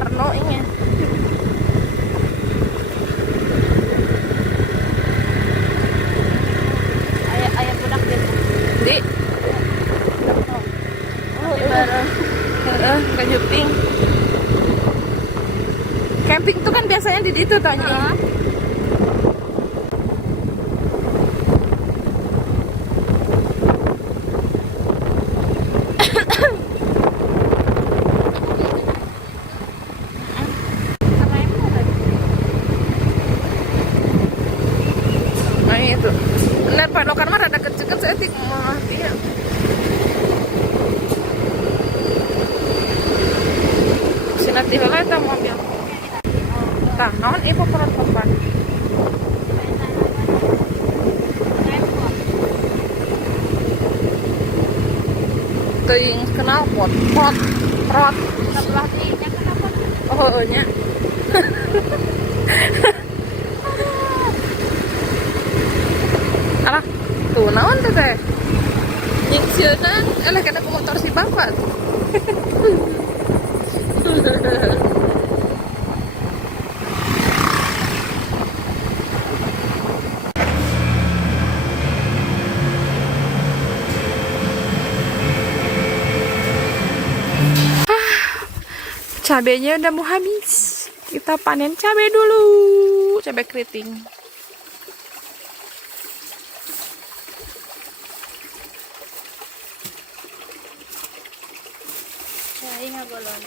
Parno ini. Ayah budak dia. Di. Oh, bareng. Camping. Camping tuh kan biasanya di situ tanya. Nah itu. Benar panokan mah rada kecil saya tik mau dia. Sinati heula eta mobil. Tah, naon ibu peran papan. Teuing kenal pot, rot. Sebelah dinya kenapa? Oh nya. Alah, tuh naon teh teh? Yang sieuna eleh kana ku motor si bapak. Cabenya udah mau habis. Kita panen cabai dulu. Cabai keriting. Ya, ini bolon.